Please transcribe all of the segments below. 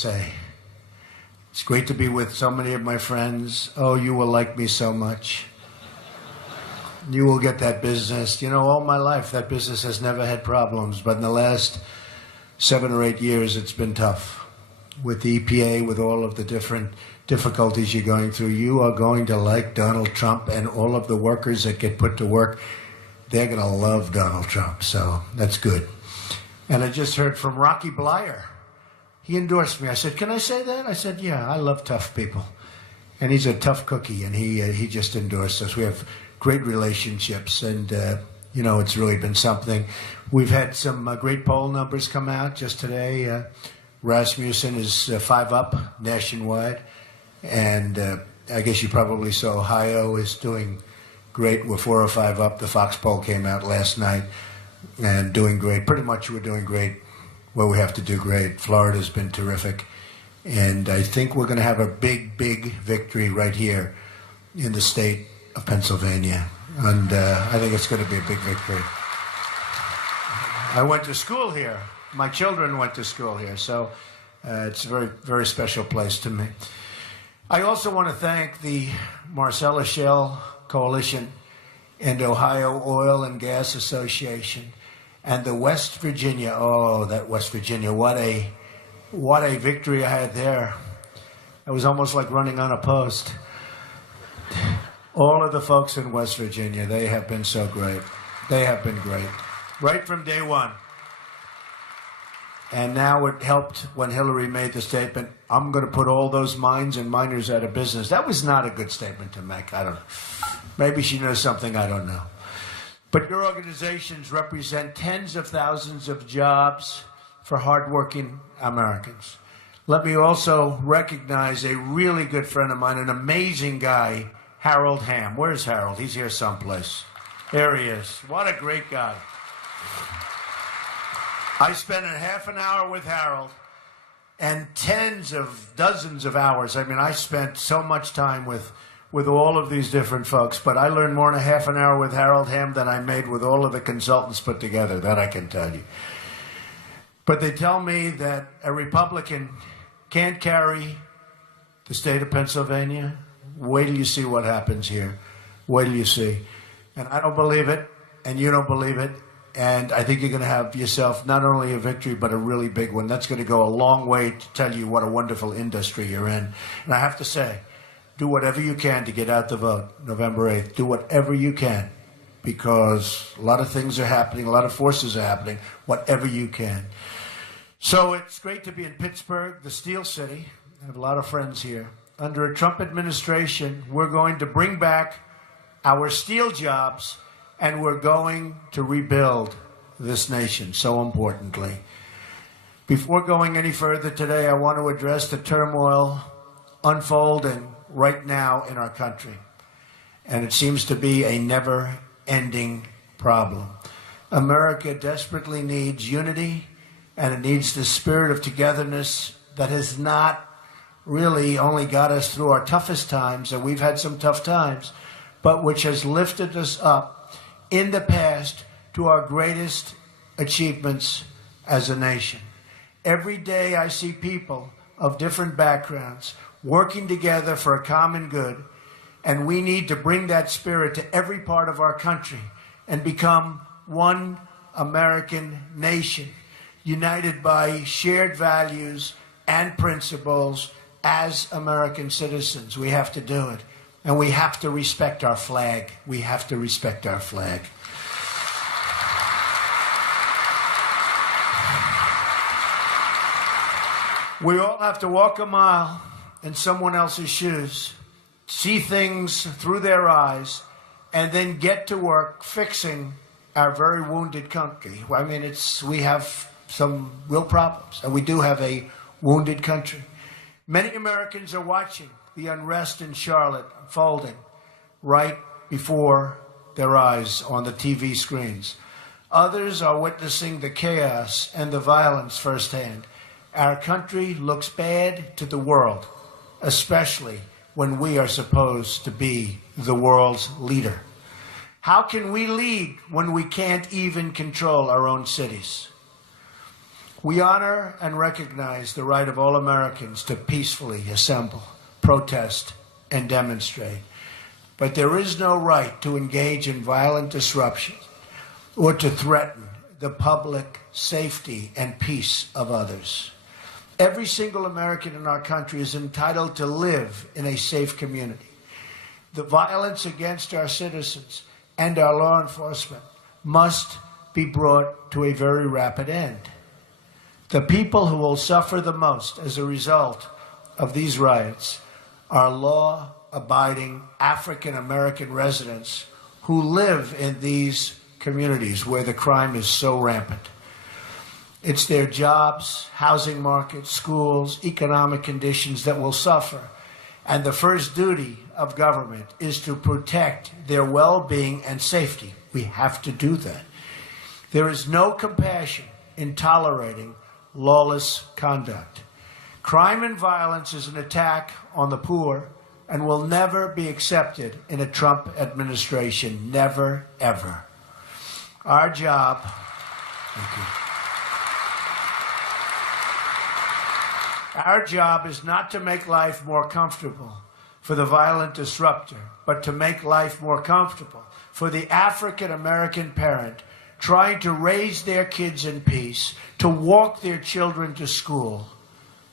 say. It's great to be with so many of my friends. Oh, you will like me so much. You will get that business. You know, all my life, that business has never had problems. But in the last 7 or 8 years, it's been tough. With the EPA, with all of the different difficulties you're going through, you are going to like Donald Trump, and all of the workers that get put to work, they're going to love Donald Trump. So that's good. And I just heard from Rocky Blyer. He endorsed me. I said, can I say that? I said, yeah, I love tough people. And he's a tough cookie, and he just endorsed us. We have great relationships, and, you know, it's really been something. We've had some great poll numbers come out just today. Rasmussen is 5 up nationwide, and I guess you probably saw Ohio is doing great. We're 4 or 5 up. The Fox poll came out last night, and doing great. Pretty much we're doing great where we have to do great. Florida's been terrific, and I think we're going to have a big, big victory right here in the state of Pennsylvania, and I think it's going to be a big victory. I went to school here. My children went to school here, so it's a very, very special place to me. I also want to thank the Marcellus Shale Coalition and Ohio Oil and Gas Association and the West Virginia. Oh, that West Virginia! What a victory I had there. I was almost like running on a post. All of the folks in West Virginia, they have been so great. They have been great, right from day one. And now it helped when Hillary made the statement, I'm going to put all those mines and miners out of business. That was not a good statement to make. I don't know. Maybe she knows something I don't know. But your organizations represent tens of thousands of jobs for hardworking Americans. Let me also recognize a really good friend of mine, an amazing guy, Harold Hamm. Where's Harold? He's here someplace. There he is. What a great guy. I spent a half an hour with Harold and dozens of hours. I mean, I spent so much time with all of these different folks, but I learned more in a half an hour with Harold Hamm than I made with all of the consultants put together. That I can tell you. But they tell me that a Republican can't carry the state of Pennsylvania. Wait till you see what happens here. Wait till you see. And I don't believe it, and you don't believe it. And I think you're going to have yourself not only a victory, but a really big one. That's going to go a long way to tell you what a wonderful industry you're in. And I have to say, do whatever you can to get out the vote November 8th. Do whatever you can, because a lot of things are happening, a lot of forces are happening, whatever you can. So it's great to be in Pittsburgh, the Steel City. I have a lot of friends here. Under a Trump administration, we're going to bring back our steel jobs, and we're going to rebuild this nation, so importantly. Before going any further today, I want to address the turmoil unfolding right now in our country. And it seems to be a never-ending problem. America desperately needs unity, and it needs the spirit of togetherness that has not really only got us through our toughest times, and we've had some tough times, but which has lifted us up in the past to our greatest achievements as a nation. Every day I see people of different backgrounds working together for a common good, and we need to bring that spirit to every part of our country and become one American nation, united by shared values and principles as American citizens. We have to do it. And we have to respect our flag. We have to respect our flag. We all have to walk a mile in someone else's shoes, see things through their eyes, and then get to work fixing our very wounded country. I mean, we have some real problems, and we do have a wounded country. Many Americans are watching the unrest in Charlotte unfolding right before their eyes on the TV screens. Others are witnessing the chaos and the violence firsthand. Our country looks bad to the world, especially when we are supposed to be the world's leader. How can we lead when we can't even control our own cities? We honor and recognize the right of all Americans to peacefully assemble, protest, and demonstrate. But there is no right to engage in violent disruption or to threaten the public safety and peace of others. Every single American in our country is entitled to live in a safe community. The violence against our citizens and our law enforcement must be brought to a very rapid end. The people who will suffer the most as a result of these riots are law-abiding African-American residents who live in these communities where the crime is so rampant. It's their jobs, housing markets, schools, economic conditions that will suffer. And the first duty of government is to protect their well-being and safety. We have to do that. There is no compassion in tolerating lawless conduct. Crime and violence is an attack on the poor and will never be accepted in a Trump administration. Never, ever. Our job, thank you. Our job is not to make life more comfortable for the violent disruptor, but to make life more comfortable for the African-American parent trying to raise their kids in peace, to walk their children to school,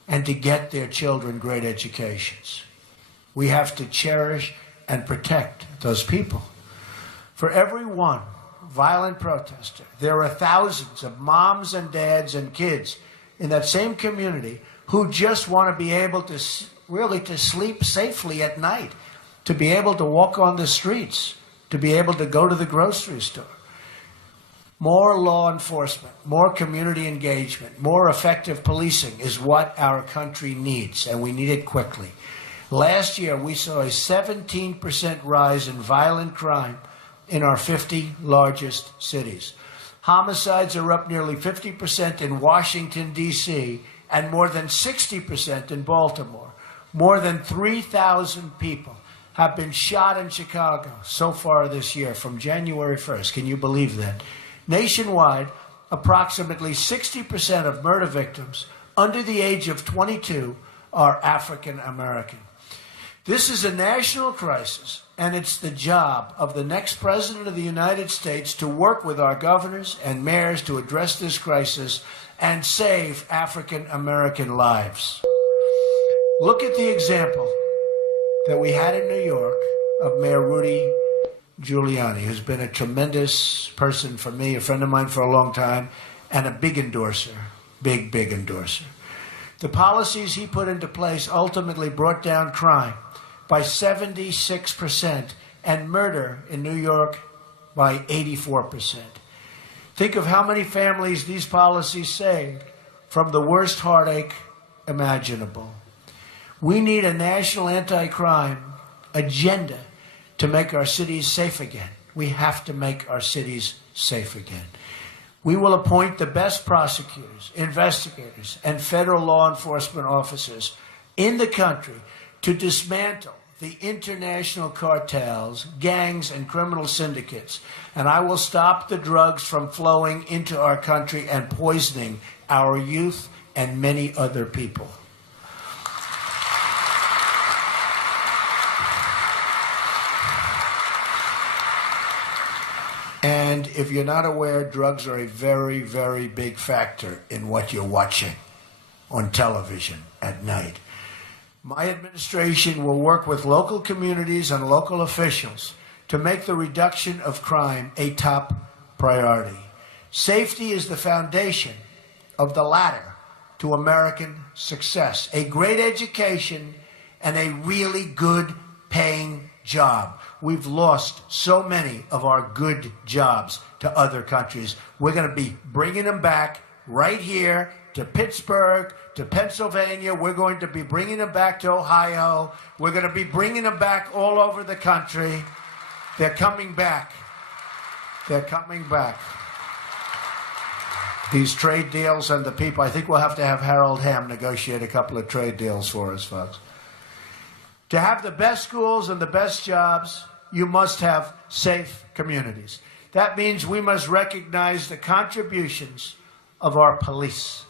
and to get their children great educations. We have to cherish and protect those people. For every one violent protester, there are thousands of moms and dads and kids in that same community who just want to be able to really to sleep safely at night, to be able to walk on the streets, to be able to go to the grocery store. More law enforcement, more community engagement, more effective policing is what our country needs, and we need it quickly. Last year, we saw a 17% rise in violent crime in our 50 largest cities. Homicides are up nearly 50% in Washington, D.C., and more than 60% in Baltimore. More than 3,000 people have been shot in Chicago so far this year, from January 1st. Can you believe that? Nationwide, approximately 60% of murder victims under the age of 22 are African American. This is a national crisis, and it's the job of the next president of the United States to work with our governors and mayors to address this crisis and save African American lives. Look at the example that we had in New York of Mayor Rudy Giuliani, who's been a tremendous person for me, a friend of mine for a long time, and a big endorser, big endorser. The policies he put into place ultimately brought down crime by 76% and murder in New York by 84%. Think of how many families these policies saved from the worst heartache imaginable. We need a national anti-crime agenda to make our cities safe again. We have to make our cities safe again. We will appoint the best prosecutors, investigators, and federal law enforcement officers in the country to dismantle the international cartels, gangs, and criminal syndicates. And I will stop the drugs from flowing into our country and poisoning our youth and many other people. And if you're not aware, drugs are a very, very big factor in what you're watching on television at night. My administration will work with local communities and local officials to make the reduction of crime a top priority. Safety is the foundation of the ladder to American success. A great education and a really good paying job. We've lost so many of our good jobs to other countries. We're going to be bringing them back right here to Pittsburgh, to Pennsylvania. We're going to be bringing them back to Ohio. We're going to be bringing them back all over the country. They're coming back. They're coming back. These trade deals and the people, I think we'll have to have Harold Hamm negotiate a couple of trade deals for us, folks. To have the best schools and the best jobs, you must have safe communities. That means we must recognize the contributions of our police,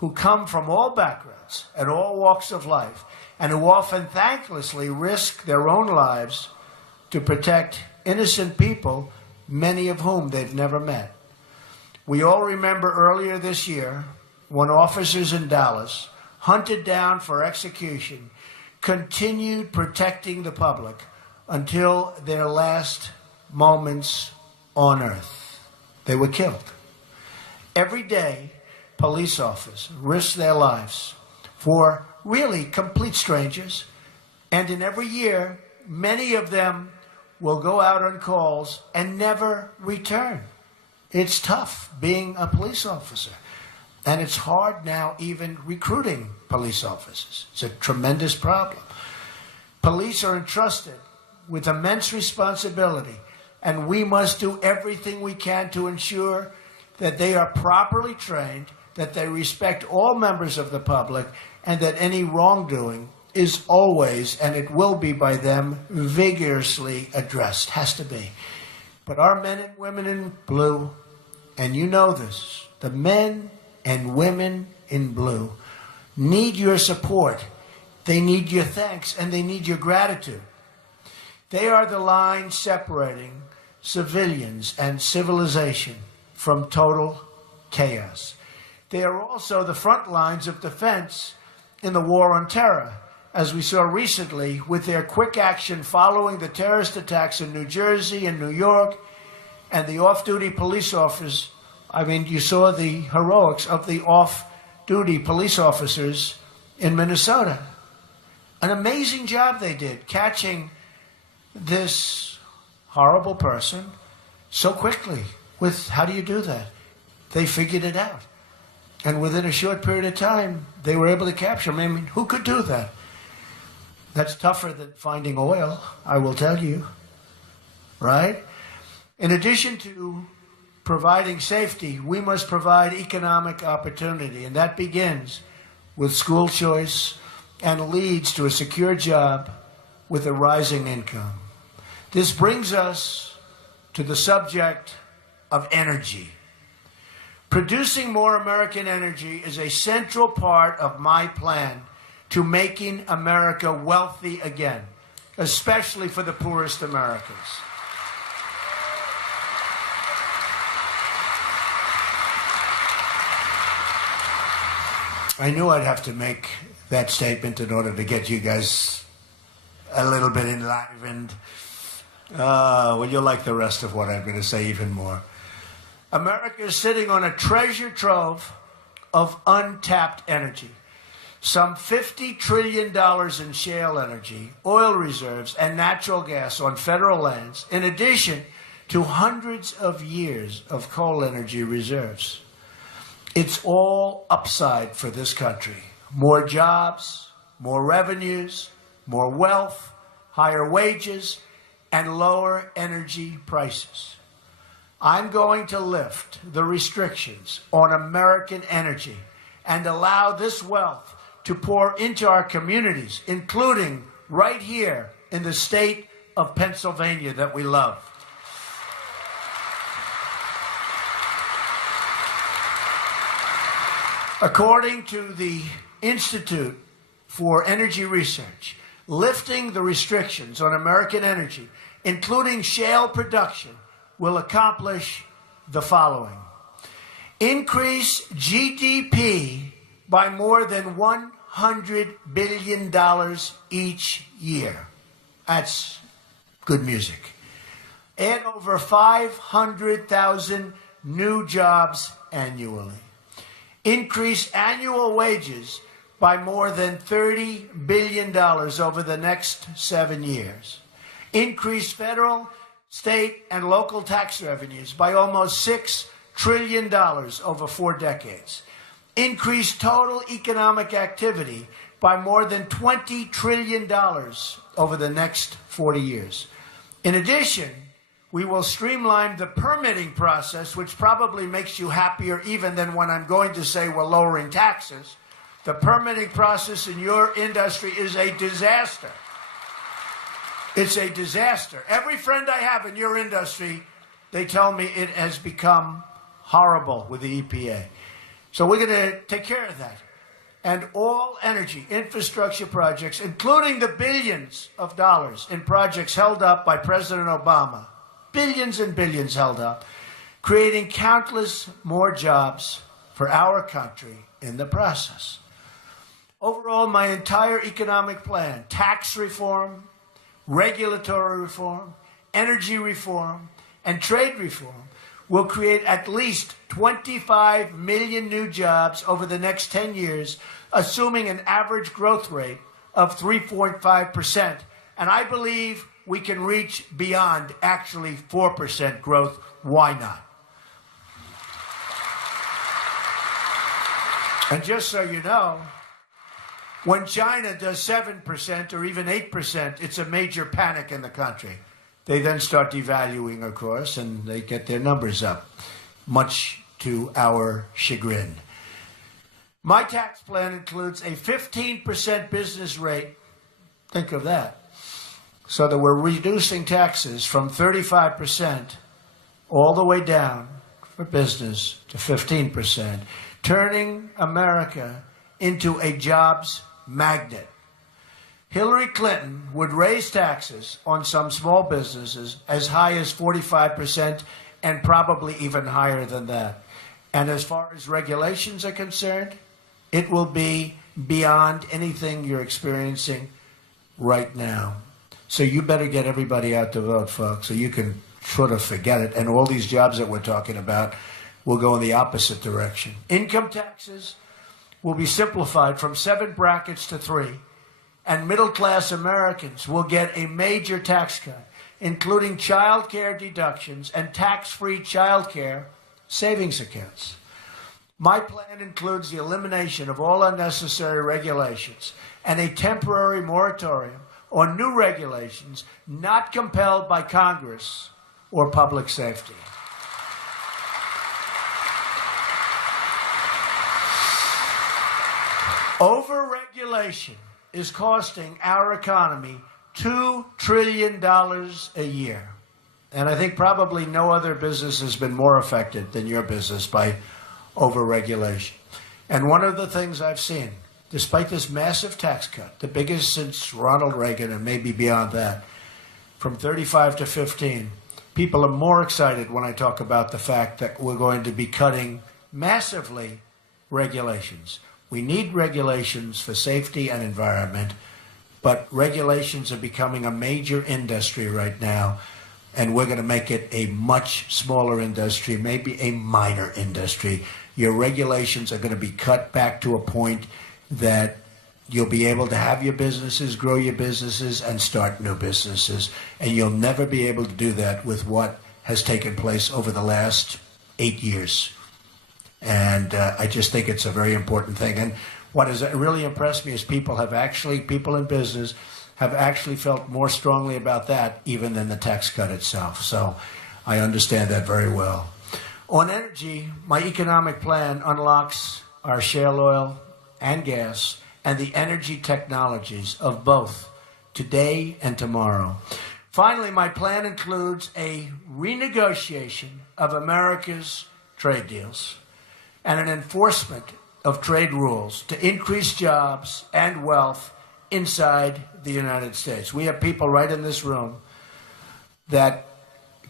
who come from all backgrounds and all walks of life, and who often thanklessly risk their own lives to protect innocent people, many of whom they've never met. We all remember earlier this year when officers in Dallas, hunted down for execution, continued protecting the public until their last moments on earth. They were killed. Every day, police officers risk their lives for really complete strangers, and in every year, many of them will go out on calls and never return. It's tough being a police officer, and it's hard now even recruiting police officers. It's a tremendous problem. Police are entrusted with immense responsibility, and we must do everything we can to ensure that they are properly trained, that they respect all members of the public, and that any wrongdoing is always, and it will be by them, vigorously addressed. Has to be. But our men and women in blue, and you know this, the men and women in blue need your support. They need your thanks, and they need your gratitude. They are the line separating civilians and civilization from total chaos. They are also the front lines of defense in the war on terror, as we saw recently with their quick action following the terrorist attacks in New Jersey and New York, and the off-duty police officers. I mean, you saw the heroics of the off-duty police officers in Minnesota. An amazing job they did, catching this horrible person so quickly. How do you do that? They figured it out. And within a short period of time, they were able to capture him. I mean, who could do that? That's tougher than finding oil, I will tell you. Right? In addition to providing safety, we must provide economic opportunity. And that begins with school choice and leads to a secure job with a rising income. This brings us to the subject of energy. Producing more American energy is a central part of my plan to making America wealthy again, especially for the poorest Americans. I knew I'd have to make that statement in order to get you guys a little bit enlivened. Well, you'll like the rest of what I'm going to say even more. America is sitting on a treasure trove of untapped energy. Some $50 trillion in shale energy, oil reserves, and natural gas on federal lands, in addition to hundreds of years of coal energy reserves. It's all upside for this country. More jobs, more revenues, more wealth, higher wages, and lower energy prices. I'm going to lift the restrictions on American energy and allow this wealth to pour into our communities, including right here in the state of Pennsylvania that we love. According to the Institute for Energy Research, lifting the restrictions on American energy, including shale production, will accomplish the following. Increase GDP by more than $100 billion each year. That's good music. Add over 500,000 new jobs annually. Increase annual wages by more than $30 billion over the next 7 years. Increase federal, state, and local tax revenues by almost $6 trillion over 4 decades. Increase total economic activity by more than $20 trillion over the next 40 years. In addition, we will streamline the permitting process, which probably makes you happier even than when I'm going to say we're lowering taxes. The permitting process in your industry is a disaster. It's a disaster. Every friend I have in your industry, they tell me it has become horrible with the EPA. So we're going to take care of that. And all energy infrastructure projects, including the billions of dollars in projects held up by President Obama, billions and billions held up, creating countless more jobs for our country in the process. Overall, my entire economic plan, tax reform, regulatory reform, energy reform, and trade reform, will create at least 25 million new jobs over the next 10 years, assuming an average growth rate of 3.5%. And I believe we can reach beyond actually 4% growth. Why not? And just so you know, when China does 7% or even 8%, it's a major panic in the country. They then start devaluing, of course, and they get their numbers up, much to our chagrin. My tax plan includes a 15% business rate. Think of that. So that we're reducing taxes from 35% all the way down for business to 15%, turning America into a jobs magnet. Hillary Clinton would raise taxes on some small businesses as high as 45% and probably even higher than that. And as far as regulations are concerned, it will be beyond anything you're experiencing right now. So you better get everybody out to vote, folks, so you can sort of forget it. And all these jobs that we're talking about will go in the opposite direction. Income taxes will be simplified from 7 brackets to 3. And middle-class Americans will get a major tax cut, including child care deductions and tax-free child care savings accounts. My plan includes the elimination of all unnecessary regulations and a temporary moratorium on new regulations not compelled by Congress or public safety. Overregulation is costing our economy $2 trillion a year. And I think probably no other business has been more affected than your business by overregulation. And one of the things I've seen, despite this massive tax cut, the biggest since Ronald Reagan and maybe beyond that, from 35 to 15, people are more excited when I talk about the fact that we're going to be cutting massively regulations. We need regulations for safety and environment, but regulations are becoming a major industry right now, and we're going to make it a much smaller industry, maybe a minor industry. Your regulations are going to be cut back to a point that you'll be able to have your businesses, grow your businesses, and start new businesses. And you'll never be able to do that with what has taken place over the last 8 years. And I just think it's a very important thing. And what has really impressed me is people in business have actually felt more strongly about that even than the tax cut itself. So I understand that very well. On energy, my economic plan unlocks our shale oil and gas and the energy technologies of both today and tomorrow. Finally, my plan includes a renegotiation of America's trade deals and an enforcement of trade rules to increase jobs and wealth inside the United States. We have people right in this room that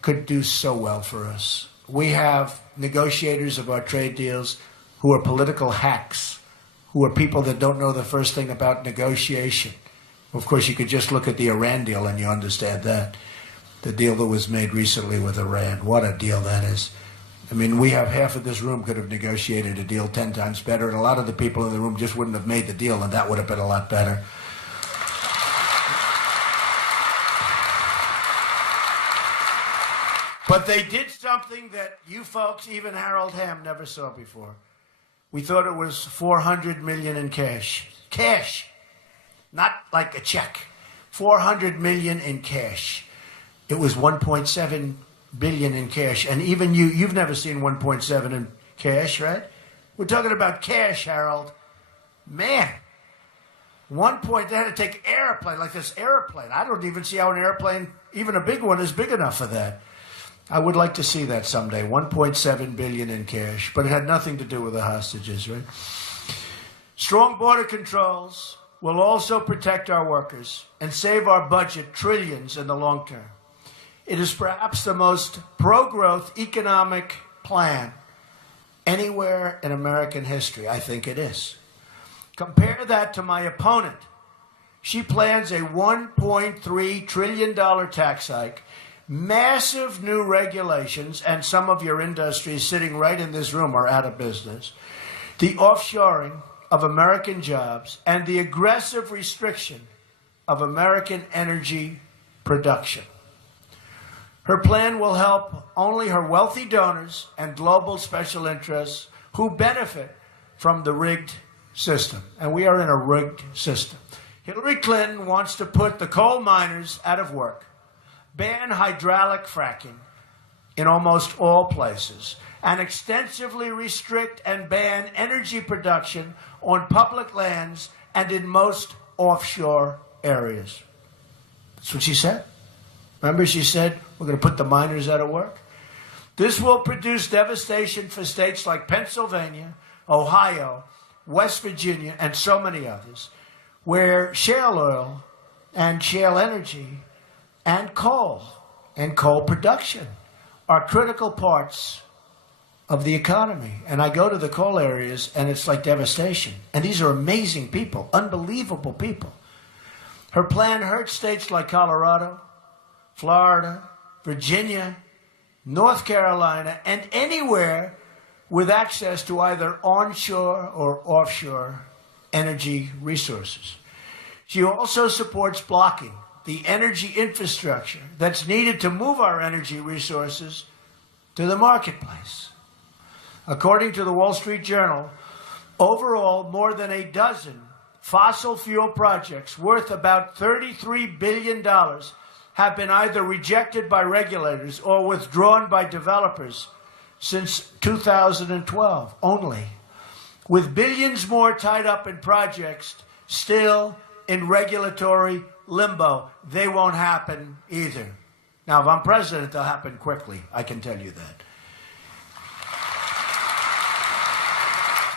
could do so well for us. We have negotiators of our trade deals who are political hacks, who are people that don't know the first thing about negotiation. Of course, you could just look at the Iran deal and you understand that. The deal that was made recently with Iran. What a deal that is. I mean, we have half of this room could have negotiated a deal 10 times better, and a lot of the people in the room just wouldn't have made the deal, and that would have been a lot better. But they did something that you folks, even Harold Hamm, never saw before. We thought it was $400 million in cash. Cash. Not like a check. $400 million in cash. It was $1.7 billion in cash. And even you've never seen 1.7 in cash, right? We're talking about cash, Harold. Man. They had to take airplane, like this airplane. I don't even see how an airplane, even a big one, is big enough for that. I would like to see that someday, $1.7 billion in cash, but it had nothing to do with the hostages, right? Strong border controls will also protect our workers and save our budget trillions in the long term. It is perhaps the most pro-growth economic plan anywhere in American history. I think it is. Compare that to my opponent. She plans a $1.3 trillion tax hike, massive new regulations, and some of your industries sitting right in this room are out of business, the offshoring of American jobs, and the aggressive restriction of American energy production. Her plan will help only her wealthy donors and global special interests who benefit from the rigged system. And we are in a rigged system. Hillary Clinton wants to put the coal miners out of work, ban hydraulic fracking in almost all places, and extensively restrict and ban energy production on public lands and in most offshore areas. That's what she said. Remember, she said, we're going to put the miners out of work? This will produce devastation for states like Pennsylvania, Ohio, West Virginia, and so many others, where shale oil and shale energy and coal production are critical parts of the economy. And I go to the coal areas, and it's like devastation. And these are amazing people, unbelievable people. Her plan hurts states like Colorado, Florida, Virginia, North Carolina, and anywhere with access to either onshore or offshore energy resources. She also supports blocking the energy infrastructure that's needed to move our energy resources to the marketplace. According to the Wall Street Journal, overall, more than a dozen fossil fuel projects worth about $33 billion have been either rejected by regulators or withdrawn by developers since 2012 only, with billions more tied up in projects still in regulatory limbo. They won't happen either. Now, if I'm president, they'll happen quickly. I can tell you that.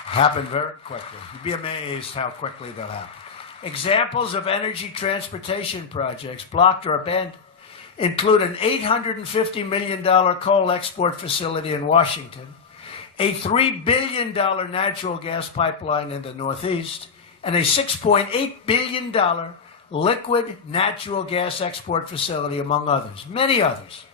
Happen very quickly. You'd be amazed how quickly they'll happen. Examples of energy transportation projects blocked or abandoned include an $850 million coal export facility in Washington, a $3 billion natural gas pipeline in the Northeast, and a $6.8 billion liquid natural gas export facility, among others, many others.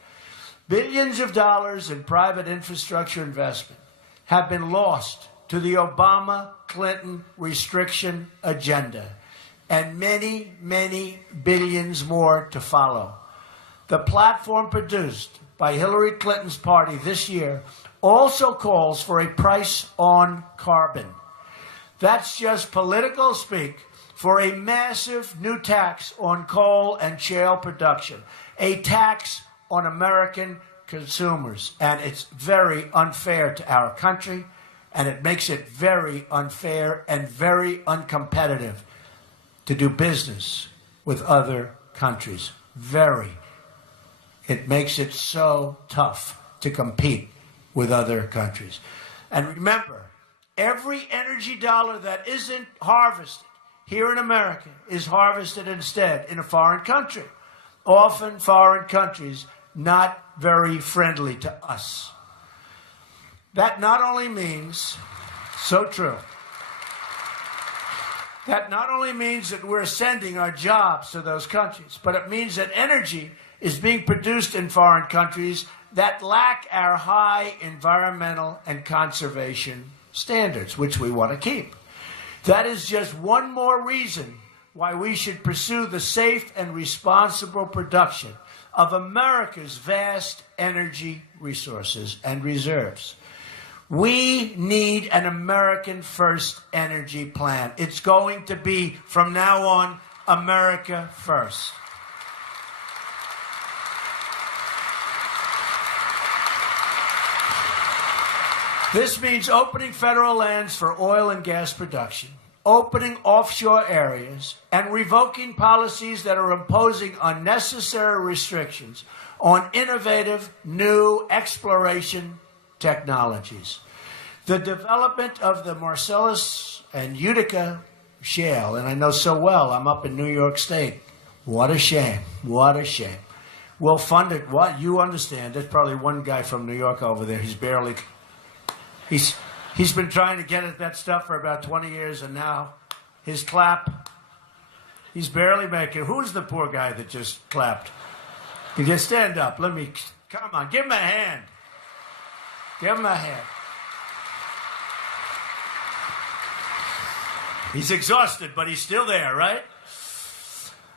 Billions of dollars in private infrastructure investment have been lost to the Obama-Clinton restriction agenda, and many, many billions more to follow. The platform produced by Hillary Clinton's party this year also calls for a price on carbon. That's just political speak for a massive new tax on coal and shale production, a tax on American consumers. And it's very unfair to our country, and it makes it very unfair and very uncompetitive to do business with other countries. Very. It makes it so tough to compete with other countries. And remember, every energy dollar that isn't harvested here in America is harvested instead in a foreign country. Often foreign countries not very friendly to us. That not only means, so true, that not only means that we're sending our jobs to those countries, but it means that energy is being produced in foreign countries that lack our high environmental and conservation standards, which we want to keep. That is just one more reason why we should pursue the safe and responsible production of America's vast energy resources and reserves. We need an American first energy plan. It's going to be, from now on, America first. This means opening federal lands for oil and gas production, opening offshore areas and revoking policies that are imposing unnecessary restrictions on innovative new exploration technologies. The development of the Marcellus and Utica shale, and I know so well, I'm up in New York State. What a shame. What a shame. We'll fund it. What? You understand. There's probably one guy from New York over there. He's been trying to get at that stuff for about 20 years, and now his clap, he's barely making. Who's the poor guy that just clapped? You just stand up. Come on, give him a hand. Give him a hand. He's exhausted, but he's still there, right?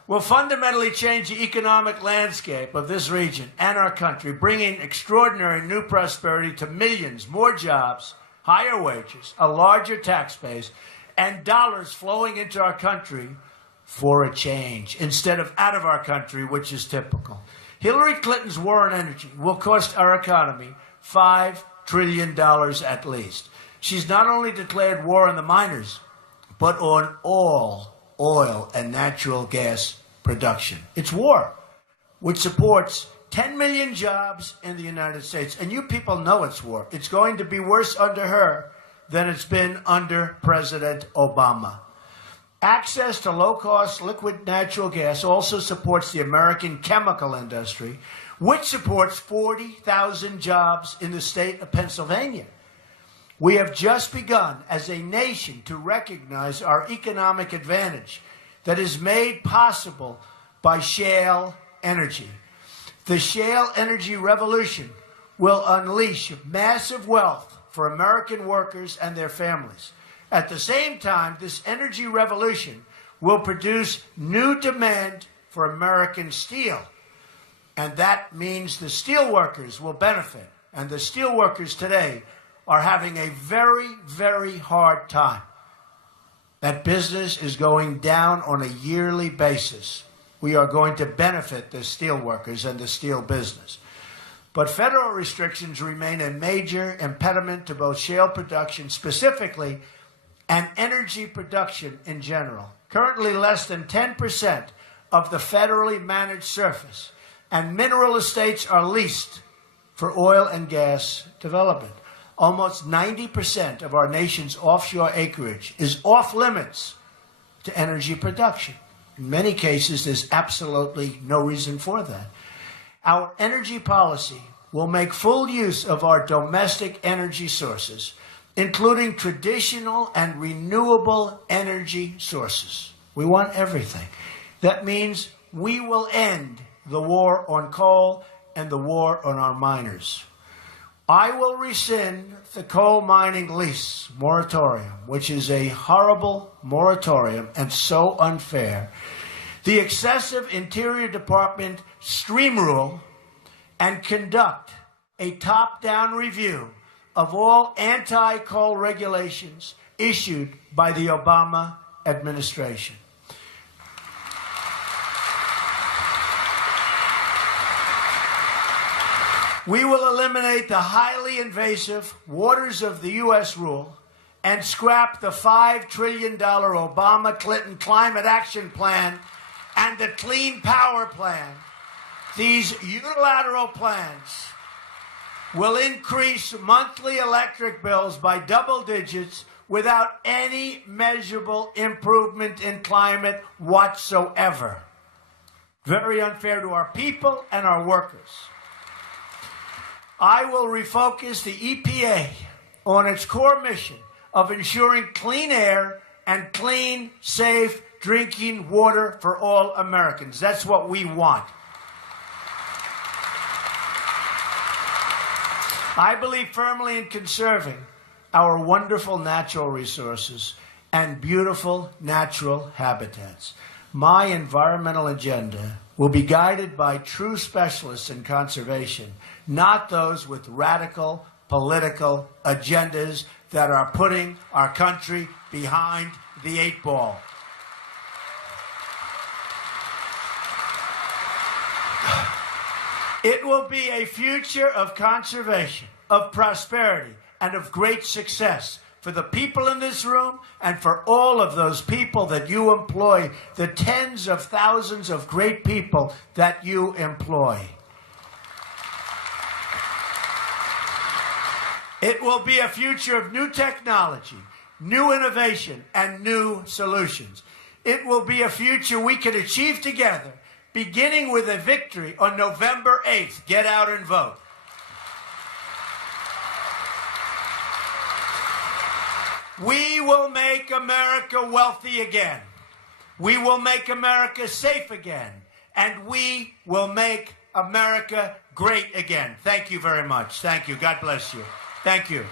Will fundamentally change the economic landscape of this region and our country, bringing extraordinary new prosperity to millions, more jobs, higher wages, a larger tax base, and dollars flowing into our country for a change instead of out of our country, which is typical. Hillary Clinton's war on energy will cost our economy $5 trillion at least. She's not only declared war on the miners, but on all oil and natural gas production. It's war, which supports 10 million jobs in the United States. And you people know it's war. It's going to be worse under her than it's been under President Obama. Access to low-cost liquid natural gas also supports the American chemical industry, which supports 40,000 jobs in the state of Pennsylvania. We have just begun as a nation to recognize our economic advantage that is made possible by shale energy. The shale energy revolution will unleash massive wealth for American workers and their families. At the same time, this energy revolution will produce new demand for American steel. And that means the steel workers will benefit. And the steel workers today are having a very, very hard time. That business is going down on a yearly basis. We are going to benefit the steel workers and the steel business. But federal restrictions remain a major impediment to both shale production specifically and energy production in general. Currently, less than 10% of the federally managed surface and mineral estates are leased for oil and gas development. Almost 90% of our nation's offshore acreage is off limits to energy production. In many cases, there's absolutely no reason for that. Our energy policy will make full use of our domestic energy sources, including traditional and renewable energy sources. We want everything. That means we will end the war on coal and the war on our miners. I will rescind the coal mining lease moratorium, which is a horrible moratorium and so unfair, the excessive Interior Department stream rule, and conduct a top-down review of all anti-coal regulations issued by the Obama administration. We will eliminate the highly invasive Waters of the U.S. rule and scrap the $5 trillion Obama-Clinton Climate Action Plan and the Clean Power Plan. These unilateral plans will increase monthly electric bills by double digits without any measurable improvement in climate whatsoever. Very unfair to our people and our workers. I will refocus the EPA on its core mission of ensuring clean air and clean, safe drinking water for all Americans. That's what we want. I believe firmly in conserving our wonderful natural resources and beautiful natural habitats. My environmental agenda will be guided by true specialists in conservation, not those with radical political agendas that are putting our country behind the 8 ball. It will be a future of conservation, of prosperity, and of great success for the people in this room and for all of those people that you employ, the tens of thousands of great people that you employ. It will be a future of new technology, new innovation, and new solutions. It will be a future we can achieve together, beginning with a victory on November 8th. Get out and vote. We will make America wealthy again. We will make America safe again. And we will make America great again. Thank you very much. Thank you. God bless you. Thank you.